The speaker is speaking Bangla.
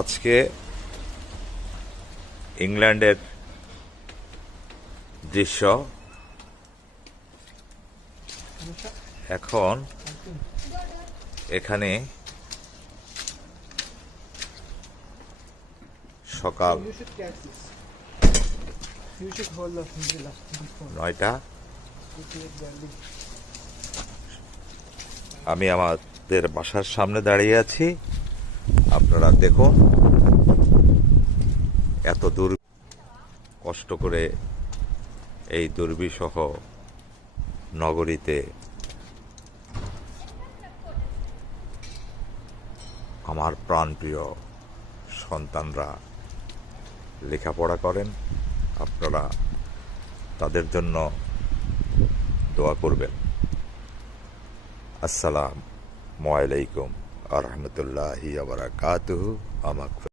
আজকে ইংল্যান্ডের দৃশ্য। এখন এখানে সকাল 9টা। আমি আমাদের বাসার সামনে দাঁড়িয়ে আছি। আপনারা দেখুন, এত দূর কষ্ট করে এই দুর্বিষহ নগরীতে আমার প্রাণপ্রিয় সন্তানরা লেখাপড়া করেন। আপনারা তাদের জন্য দোয়া করবেন। আসসালামু আলাইকুম ওয়া রাহমাতুল্লাহি ওয়া বারাকাতুহু।